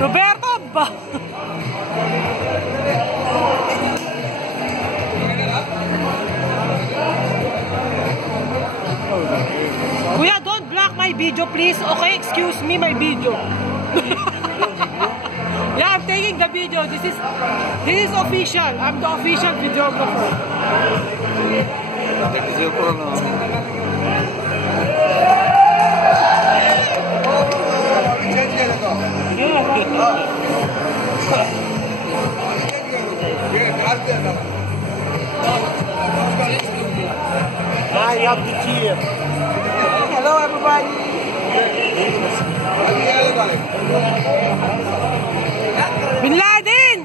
Roberto ba? Kuya, don't block my video, please. Okay, excuse me, my video. Yeah, I'm taking the video. This is official. I'm the official videographer. Now you have to cheer. Hello, everybody. Bin Laden!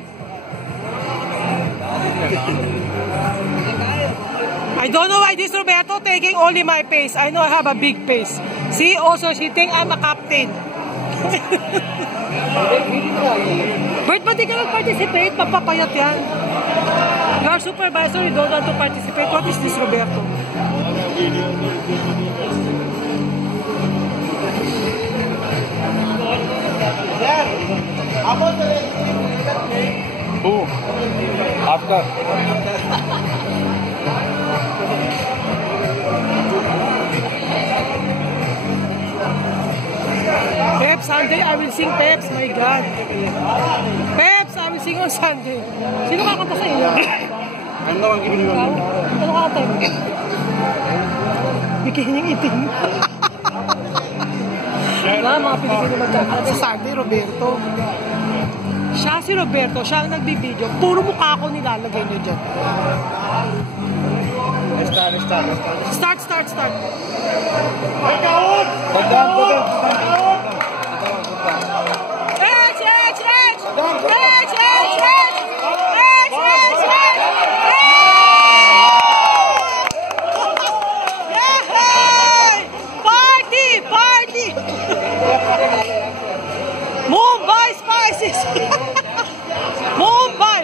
I don't know why this Roberto taking only my pace. I know I have a big pace. See, also she think I'm a captain. Bert, ba't di ka nag-participate? Papapayat yan. Your supervisor, you don't want to participate. What is this, Roberto? Who? After. Peps, Sunday, I will sing Peps, my God. Peps, I will sing on Sunday. Sino kakanta sa inyo? I'm the one giving you a Ano kakanta mo? Bikining itim. Wala, mga Pilipino magkakanta sa Sunday, Roberto. Siya si Roberto, siya ang nagbibideo. Puro mukha ko nilalagay niyo dyan. Start. Party! Mumbai Spices! Mumbai!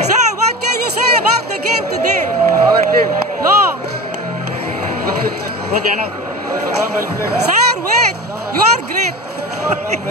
Sir, what can you say about the game today? Our team. No. Okay, Sir, wait! You are great!